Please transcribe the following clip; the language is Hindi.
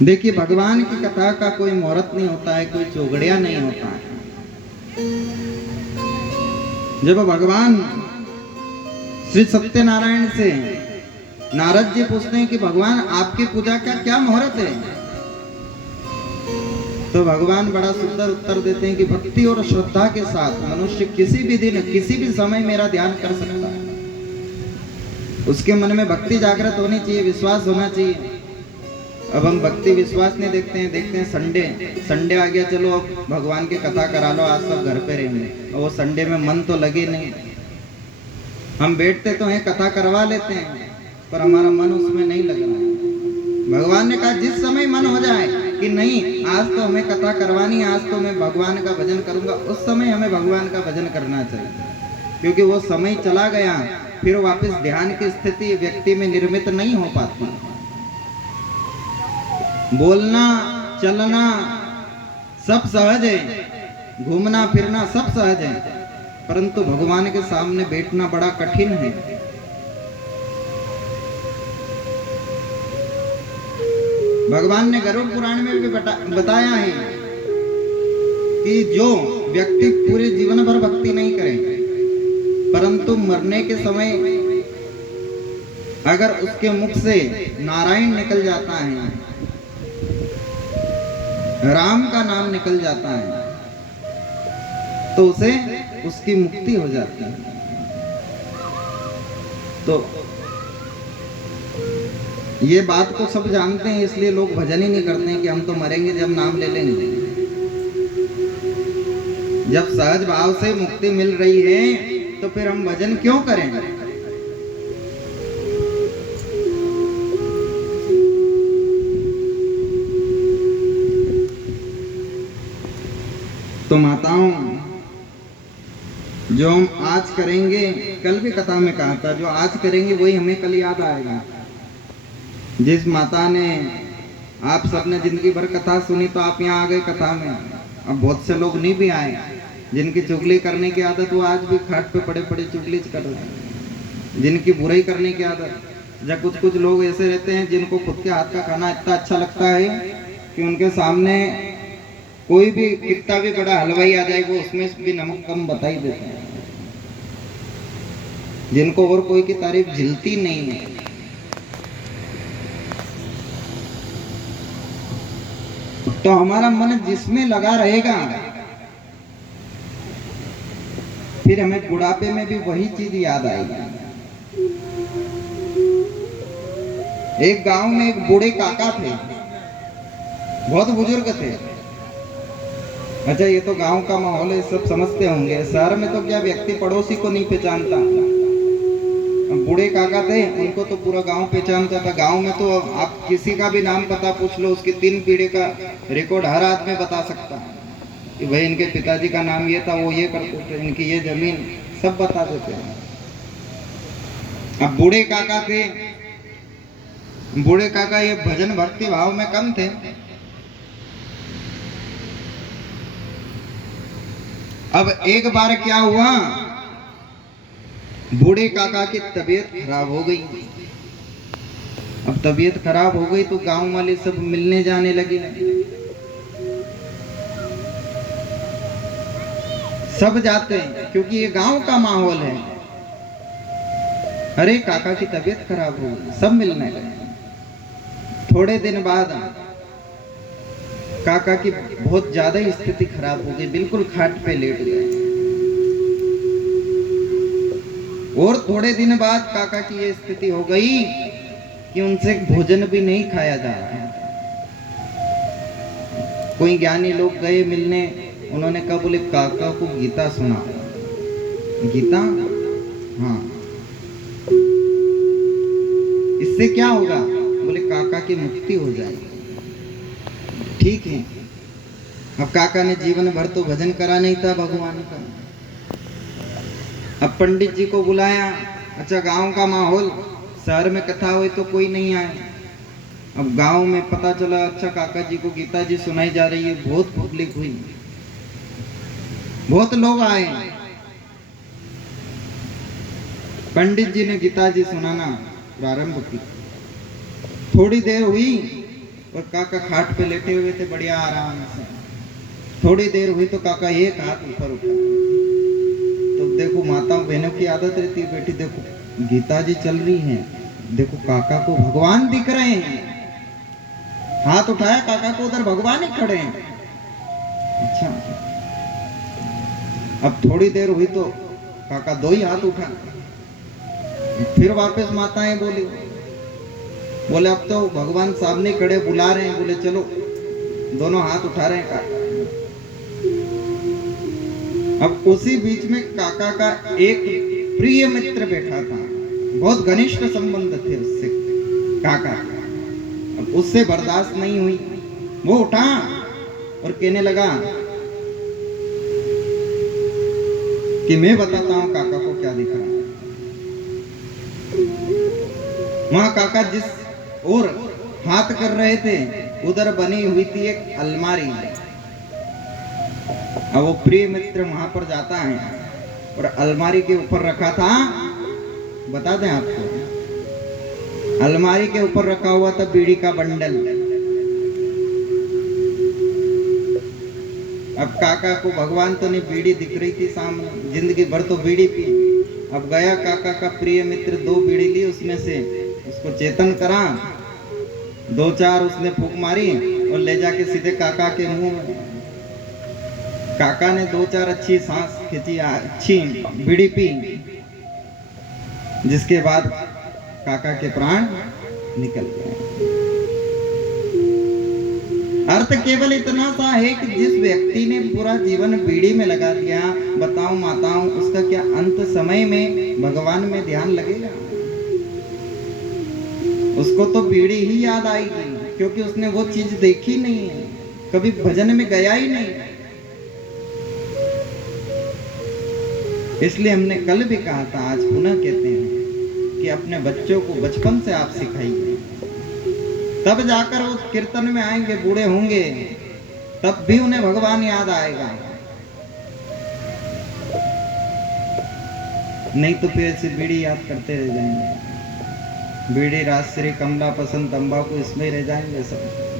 देखिए, भगवान की कथा का कोई मुहूर्त नहीं होता है, कोई चौगड़िया नहीं होता है। जब भगवान श्री सत्यनारायण से नारद जी पूछते हैं कि भगवान आपकी पूजा का क्या मुहूर्त है, तो भगवान बड़ा सुंदर उत्तर देते हैं कि भक्ति और श्रद्धा के साथ मनुष्य किसी भी दिन किसी भी समय मेरा ध्यान कर सकता है। उसके मन में भक्ति जागृत होनी चाहिए, विश्वास होना चाहिए। अब हम भक्ति विश्वास नहीं देखते हैं संडे आ गया, चलो अब भगवान की कथा करा लो, आज सब घर पे रहेंगे। और वो संडे में मन तो लगे नहीं। हम बैठते तो हैं, कथा करवा लेते हैं, पर हमारा मन उसमें नहीं लग रहा है। भगवान ने कहा जिस समय मन हो जाए कि नहीं आज तो हमें कथा करवानी है, आज तो मैं भगवान का भजन करूंगा, उस समय हमें भगवान का भजन करना चाहिए। क्योंकि वो समय चला गया, फिर वापस ध्यान की स्थिति व्यक्ति में निर्मित नहीं हो पाती। बोलना चलना सब सहज है, घूमना फिरना सब सहज है, परंतु भगवान के सामने बैठना बड़ा कठिन है। भगवान ने गरुड़ पुराण में भी बताया है कि जो व्यक्ति पूरे जीवन भर भक्ति नहीं करे, परंतु मरने के समय अगर उसके मुख से नारायण निकल जाता है, राम का नाम निकल जाता है, तो उसे उसकी मुक्ति हो जाती है। तो ये बात को सब जानते हैं, इसलिए लोग भजन ही नहीं करते हैं कि हम तो मरेंगे जब नाम ले लेंगे। जब सहज भाव से मुक्ति मिल रही है तो फिर हम भजन क्यों करें? तो माताओं, जो हम आज करेंगे, कल भी कथा में कहा था, जो आज करेंगे वही हमें कल याद आएगा। जिस माता ने, आप सबने जिंदगी भर कथा सुनी तो आप यहाँ आ गए कथा में। अब बहुत से लोग नहीं भी आए, जिनकी चुगली करने की आदत, वो आज भी खाट पे पड़े पड़े चुगली कर रहे हैं। जिनकी बुराई करने की आदत, जब कुछ लोग ऐसे रहते हैं जिनको खुद के हाथ का खाना इतना अच्छा लगता है कि उनके सामने कोई भी कितना भी बड़ा हलवाई आ जाए वो उसमें भी नमक कम बता ही देते हैं, जिनको और कोई की तारीफ झिलती नहीं है। तो हमारा मन जिसमें लगा रहेगा, फिर हमें बुढ़ापे में भी वही चीज याद आएगी। एक गांव में एक बूढ़े काका थे, बहुत बुजुर्ग थे। अच्छा, ये तो गांव का माहौल है, सब समझते होंगे। शहर में तो क्या व्यक्ति पड़ोसी को नहीं पहचानता। बूढ़े काका थे, उनको तो पूरा गांव पहचानता था। गांव में तो आप किसी का भी नाम पता पूछ लो, उसकी 3 पीढ़ी का रिकॉर्ड हर आदमी बता सकता है कि भाई इनके पिताजी का नाम ये था, वो ये करते थे, इनकी ये जमीन, सब बता देते हैं। अब बूढ़े काका थे, बूढ़े काका ये भजन भक्ति भाव में कम थे। अब एक बार क्या हुआ, बूढ़े काका की तबीयत खराब हो गई। अब तबीयत खराब हो गई तो गांव वाले सब मिलने जाने लगे। सब जाते हैं क्योंकि ये गांव का माहौल है। अरे काका की तबीयत खराब हो गई, सब मिलने लगे। थोड़े दिन बाद काका की बहुत ज्यादा स्थिति खराब हो गई, बिल्कुल खाट पे लेट गए। और थोड़े दिन बाद काका की ये स्थिति हो गई कि उनसे भोजन भी नहीं खाया जा रहा है। कोई ज्ञानी लोग गए मिलने, उन्होंने कहा, बोले काका को गीता सुना। गीता? हाँ। इससे क्या होगा? बोले काका की मुक्ति हो जाएगी। ठीक है। अब काका ने जीवन भर तो भजन करा नहीं था भगवान का। अब पंडित जी को बुलाया। अच्छा, गांव का माहौल, शहर में कथा हुई तो कोई नहीं आए। अब गांव में पता चला, अच्छा काका जी को गीता जी सुनाई जा रही है। बहुत पब्लिक हुई, बहुत लोग आए। पंडित जी ने गीता जी सुनाना प्रारंभ की। थोड़ी देर हुई और काका खाट पे लेटे हुए थे बढ़िया आराम से। थोड़ी देर हुई तो काका एक हाथ ऊपर उठा। तो देखो माताओं बहनों की आदत रहती है, बेटी देखो गीता जी चल रही हैं, देखो काका को भगवान दिख रहे हैं। हाथ उठाया काका को, उधर भगवान ही खड़े हैं। अच्छा, अब थोड़ी देर हुई तो काका दो ही हाथ उठा। फिर वापस माताएं बोली, बोले अब तो भगवान सामने खड़े बुला रहे हैं। बोले चलो, दोनों हाथ उठा रहे हैं काका। अब उसी बीच में काका का एक प्रिय मित्र बैठा था, बहुत घनिष्ठ संबंध थे उससे काका। अब उससे बर्दाश्त नहीं हुई, वो उठा और कहने लगा कि मैं बताता हूं काका को क्या दिख रहा है। वहां काका जिस ओर हाथ कर रहे थे उधर बनी हुई थी एक अलमारी। अब वो प्रिय मित्र वहां पर जाता है और अलमारी के ऊपर रखा था, बता दें आपको, अलमारी के ऊपर रखा हुआ था बीड़ी का बंडल। अब काका को भगवान तो नहीं, बीड़ी दिख रही थी सामने, जिंदगी भर तो बीड़ी पी। अब गया काका का प्रिय मित्र, दो बीड़ी ली उसमें से, उसको चेतन करा, दो चार उसने फूंक मारी और ले जाके सीधे काका के मुंह में। काका ने दो चार अच्छी सांस खींची, अच्छी बीड़ी पी, जिसके बाद काका के प्राण निकल गए। अर्थ केवल इतना सा है कि जिस व्यक्ति ने पूरा जीवन बीड़ी में लगा दिया, बताओ माताओं, उसका क्या अंत समय में भगवान में ध्यान लगेगा? उसको तो बीड़ी ही याद आएगी, क्योंकि उसने वो चीज देखी नहीं है, कभी भजन में गया ही नहीं। इसलिए हमने कल भी कहा था, आज पुनः कहते हैं कि अपने बच्चों को बचपन से आप सिखाइए, तब जाकर वो कीर्तन में आएंगे, बूढ़े होंगे, तब भी उन्हें भगवान याद आएगा। नहीं तो फिर ऐसे बीड़ी याद करते रह जाएंगे, बीड़ी, राजश्री, कमला पसंद, तंबाकू, इसमें रह जाएंगे सब।